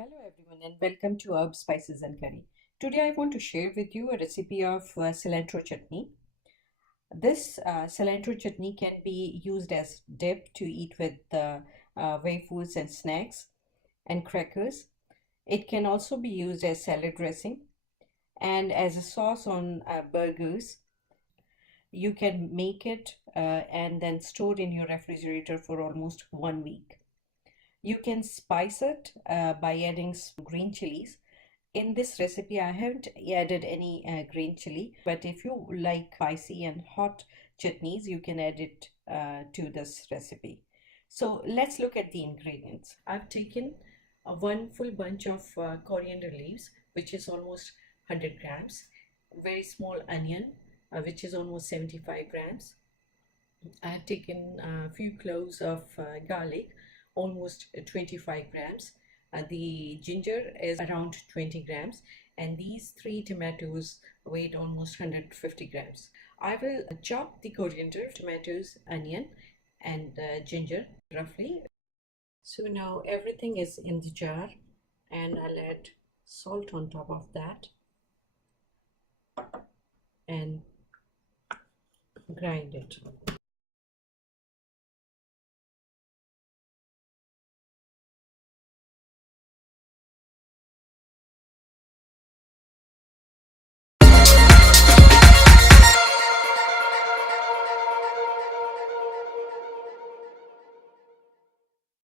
Hello everyone and welcome to Herbs, Spices and Curry. Today I want to share with you a recipe of cilantro chutney. This cilantro chutney can be used as dip to eat with wafers and snacks and crackers. It can also be used as salad dressing and as a sauce on burgers. You can make it and then store in your refrigerator for almost 1 week. You can spice it by adding some green chilies. In this recipe, I haven't added any green chili, but if you like spicy and hot chutneys, you can add it to this recipe. So let's look at the ingredients. I've taken one full bunch of coriander leaves, which is almost 100 grams, very small onion, which is almost 75 grams. I have taken a few cloves of garlic, almost 25 grams. The ginger is around 20 grams, and these three tomatoes weighed almost 150 grams. I will chop the coriander, tomatoes, onion, and ginger roughly. So now everything is in the jar, and I'll add salt on top of that and grind it.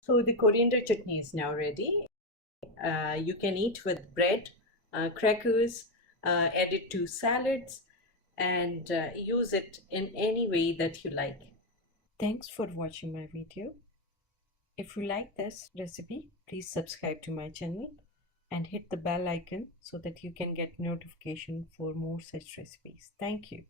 So the coriander chutney is now ready. You can eat with bread, crackers, add it to salads, and use it in any way that you like. Thanks for watching my video. If you like this recipe, please subscribe to my channel and hit the bell icon so that you can get notification for more such recipes. Thank you.